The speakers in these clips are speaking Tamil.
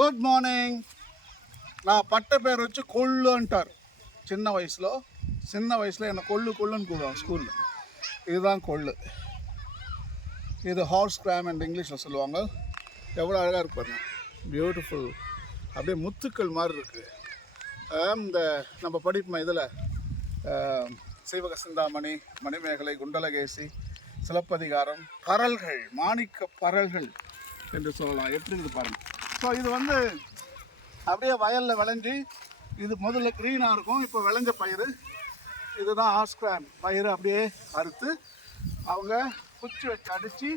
గుడ్ మార్నింగ్ నా పట్ట పేరు వచ్చి కొళ్ళు అంటారు చిన్న వయసులో చిన్న వయసులో என்ன கொள்ளு கொள்ளுன்னு கூடுவாங்க ஸ்கூலில் இதுதான் கொள்ளு இது ஹார்ஸ் கிராம் அண்ட் இங்கிலீஷில் சொல்லுவாங்க எவ்வளோ அழகாக இருக்கு பாருங்க பியூட்டிஃபுல் அப்படியே முத்துக்கள் மாதிரி இருக்குது இந்த நம்ம படிப்போம் இதில் சீவக சிந்தாமணி மணிமேகலை குண்டலகேசி சிலப்பதிகாரம் பரல்கள் மாணிக்க பரல்கள் என்று சொல்லலாம் எப்படி இருக்கு பாருங்க ஸோ இது வந்து அப்படியே வயலில் விளைஞ்சி இது முதல்ல க்ரீனாக இருக்கும் இப்போ விளைஞ்ச பயிர் இதுதான் ஆஸ்கிராம் பயிர் அப்படியே அறுத்து அவங்க குச்சி வச்சு அடித்து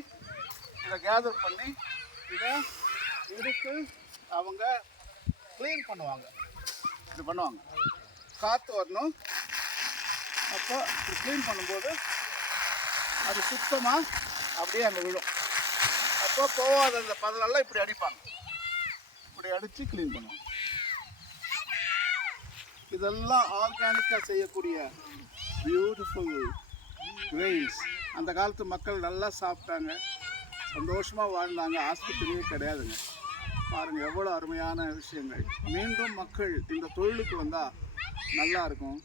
இதை கேதர் பண்ணி இதை இழுத்து அவங்க க்ளீன் பண்ணுவாங்க. இது பண்ணுவாங்க. காற்று வரணும். அப்போ இது க்ளீன் பண்ணும்போது அது சுத்தமாக அப்படியே அங்கே விழும். அப்போ போகாத அந்த பதிலெல்லாம் இப்படி அடிப்பாங்க. அப்படி அடித்து க்ளீன் பண்ணுவோம். இதெல்லாம் ஆர்கானிக்காக செய்யக்கூடிய பியூட்டிஃபுல் கிரெயின்ஸ் அந்த காலத்து மக்கள் நல்லா சாப்பிட்டாங்க. சந்தோஷமாக வாழ்ந்தாங்க. ஆஸ்பத்திரியே கிடையாதுங்க. பாருங்கள் எவ்வளோ அருமையான விஷயங்கள். மீண்டும் மக்கள் இந்த தொழிலுக்கு வந்தால் நல்லா இருக்கும்.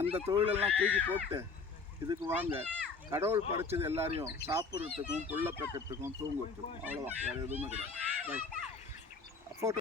அந்த தொழிலெல்லாம் தூக்கி போட்டு இதுக்கு வாங்க. கடவுள் படைச்சது எல்லாரையும் சாப்பிட்றதுக்கும் புள்ள பெக்கிறதுக்கும் தூங்குறதுக்கும். அவ்வளோதான் வேறு எதுவுமே கிடையாது. பை